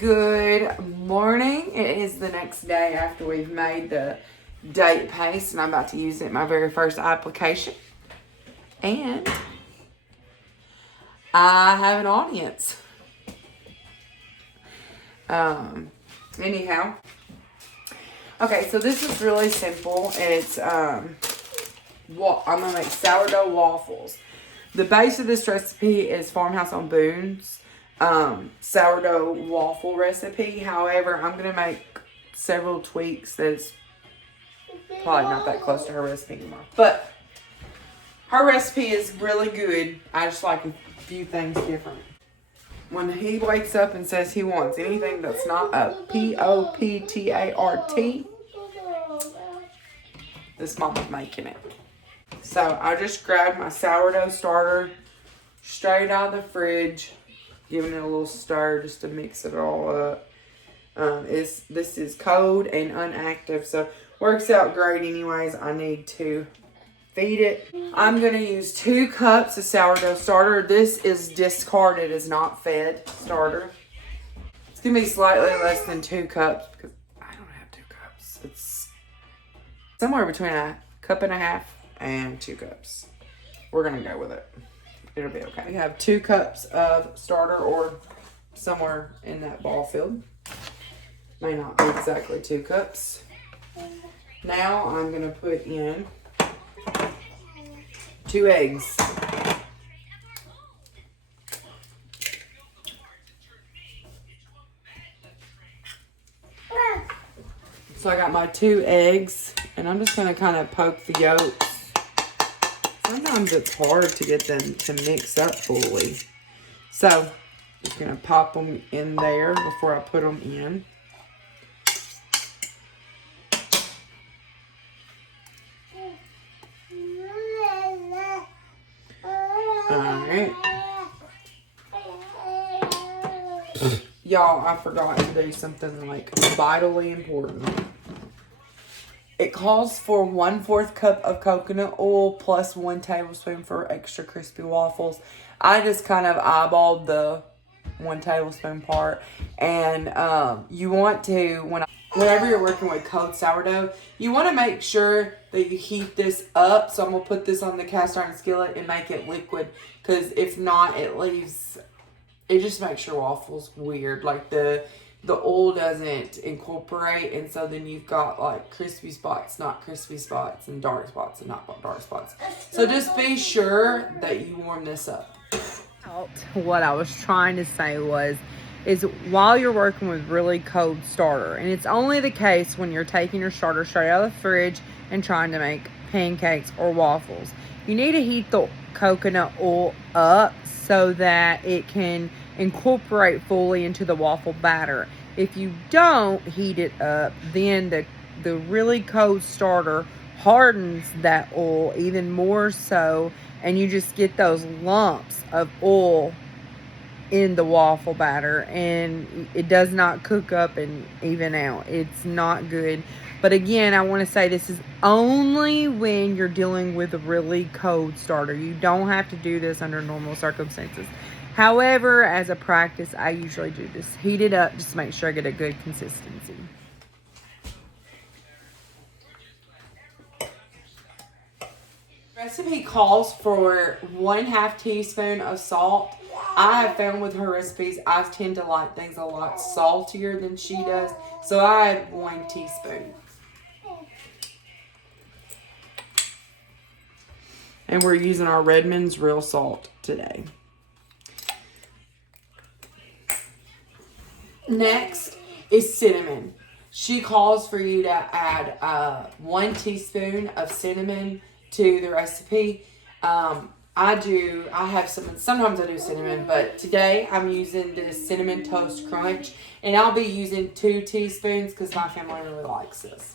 Good morning. It is the next day after we've made the date paste, and I'm about to use it in my very first application. And I have an audience. Anyhow. Okay, so this is really simple. It's I'm gonna make sourdough waffles. The base of this recipe is Farmhouse on Boone's sourdough waffle recipe. However, I'm gonna make several tweaks that's probably not that close to her recipe anymore. But her recipe is really good. I just like a few things different. When he wakes up and says he wants anything that's not a P-O-P-T-A-R-T, this mama's making it. So I just grabbed my sourdough starter straight out of the fridge, giving it a little stir just to mix it all up. This is cold and inactive, so works out great anyways. I need to feed it. I'm going to use 2 cups of sourdough starter. This is discarded as not fed starter. It's going to be slightly less than 2 cups because I don't have 2 cups. It's somewhere between a cup and a half and 2 cups. We're going to go with it. It'll be okay. We have 2 cups of starter, or somewhere in that ball field. May not be exactly 2 cups. Now I'm going to put in 2 eggs. So I got my 2 eggs, and I'm just going to kind of poke the yolks. Sometimes it's hard to get them to mix up fully. So just going to pop them in there before I put them in. Alright. Y'all, I forgot to do something like vitally important. It calls for 1/4 cup of coconut oil plus 1 tablespoon for extra crispy waffles. I just kind of eyeballed the 1 tablespoon part. And you want to, whenever you're working with cold sourdough, you want to make sure that you heat this up. So I'm going to put this on the cast iron skillet and make it liquid. Because if not, it just makes your waffles weird. Like the oil doesn't incorporate. And so then you've got like crispy spots, not crispy spots, and dark spots and not dark spots. So just be sure that you warm this up. What I was trying to say is while you're working with really cold starter, and it's only the case when you're taking your starter straight out of the fridge and trying to make pancakes or waffles, you need to heat the coconut oil up so that it can incorporate fully into the waffle batter. If you don't heat it up, then the really cold starter hardens that oil even more so, and you just get those lumps of oil in the waffle batter, and it does not cook up and even out. It's not good. But again, I want to say this is only when you're dealing with a really cold starter. You don't have to do this under normal circumstances. However, as a practice, I usually do this. Heat it up just to make sure I get a good consistency. Recipe calls for 1/2 teaspoon of salt. I have found with her recipes, I tend to like things a lot saltier than she does. So I add 1 teaspoon. And we're using our Redmond's real salt today. Next is cinnamon. She calls for you to add 1 teaspoon of cinnamon to the recipe. Sometimes I do cinnamon, but today I'm using this Cinnamon Toast Crunch, and I'll be using 2 teaspoons because my family really likes this.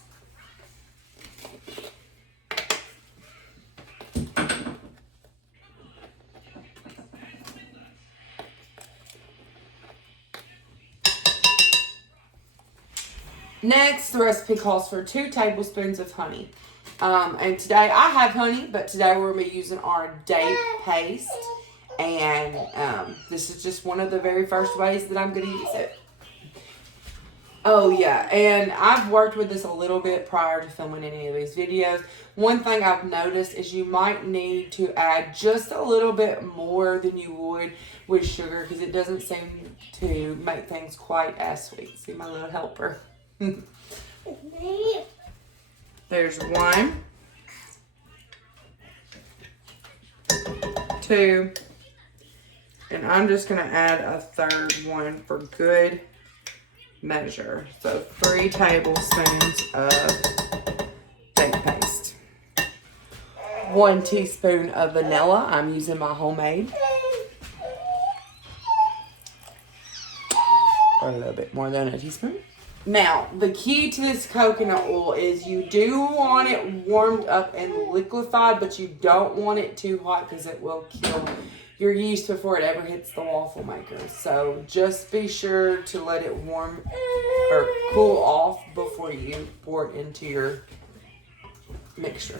Next, the recipe calls for 2 tablespoons of honey. And today I have honey, but today we're going to be using our date paste. And this is just one of the very first ways that I'm going to use it. Oh yeah, and I've worked with this a little bit prior to filming any of these videos. One thing I've noticed is you might need to add just a little bit more than you would with sugar because it doesn't seem to make things quite as sweet. See my little helper? There's 1, 2, and I'm just going to add a third one for good measure. So 3 tablespoons of baked paste. 1 teaspoon of vanilla. I'm using my homemade. Or a little bit more than a teaspoon. Now, the key to this coconut oil is you do want it warmed up and liquefied, but you don't want it too hot because it will kill your yeast before it ever hits the waffle maker. So just be sure to let it warm or cool off before you pour it into your mixture.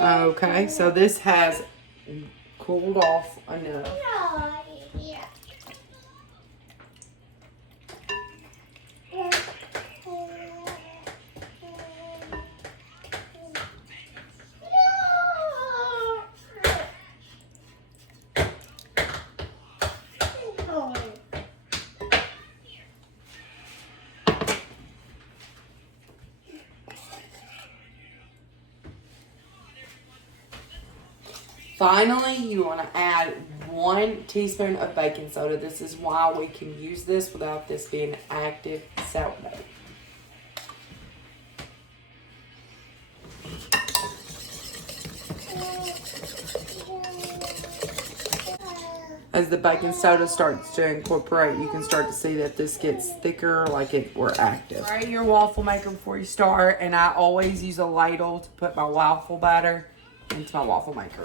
Okay, so this has cooled off enough. Finally, you want to add 1 teaspoon of baking soda. This is why we can use this without this being active sourdough. As the baking soda starts to incorporate, you can start to see that this gets thicker like it were active. Spray your waffle maker before you start, and I always use a ladle to put my waffle batter into my waffle maker.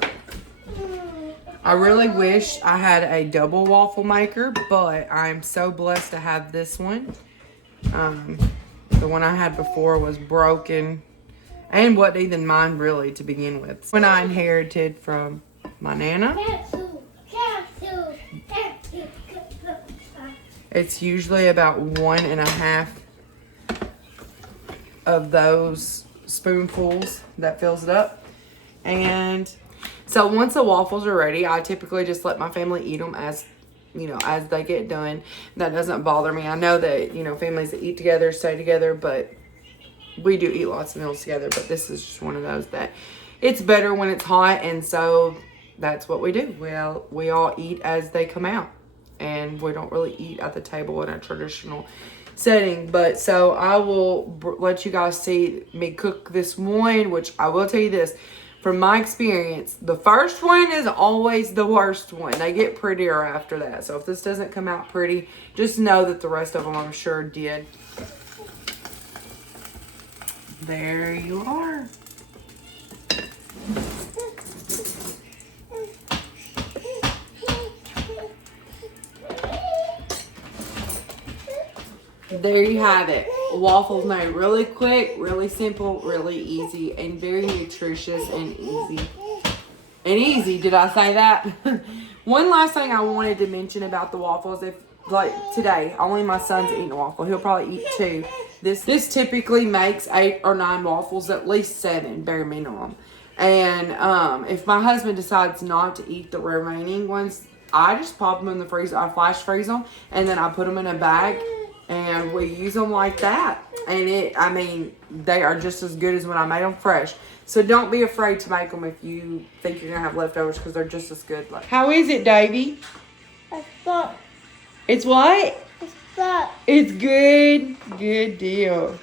I really wish I had a double waffle maker, but I'm so blessed to have this one. The one I had before was broken and wasn't even mine really to begin with. When I inherited from my Nana. It's usually about 1.5 of those spoonfuls that fills it up. And so once the waffles are ready, I typically just let my family eat them as, you know, as they get done. That doesn't bother me. I know that, you know, families that eat together stay together, but we do eat lots of meals together. But this is just one of those that it's better when it's hot, and so that's what we do. Well, we all eat as they come out, and we don't really eat at the table in a traditional setting. But so I will let you guys see me cook this one, which I will tell you this. From my experience, the first one is always the worst one. They get prettier after that. So if this doesn't come out pretty, just know that the rest of them, I'm sure, did. There you are. There you have it. Waffles made really quick, really simple, really easy, and very nutritious and easy. And easy, did I say that? One last thing I wanted to mention about the waffles, if like today, only my son's eating a waffle. He'll probably eat 2. This typically makes 8 or 9 waffles, at least 7, bare minimum. And if my husband decides not to eat the remaining ones, I just pop them in the freezer. I flash freeze them, and then I put them in a bag. And we use them like that. And I mean, they are just as good as when I made them fresh. So don't be afraid to make them if you think you're going to have leftovers, because they're just as good. How is it, Davy? It's good. It's what? It's good. It's good. Good deal.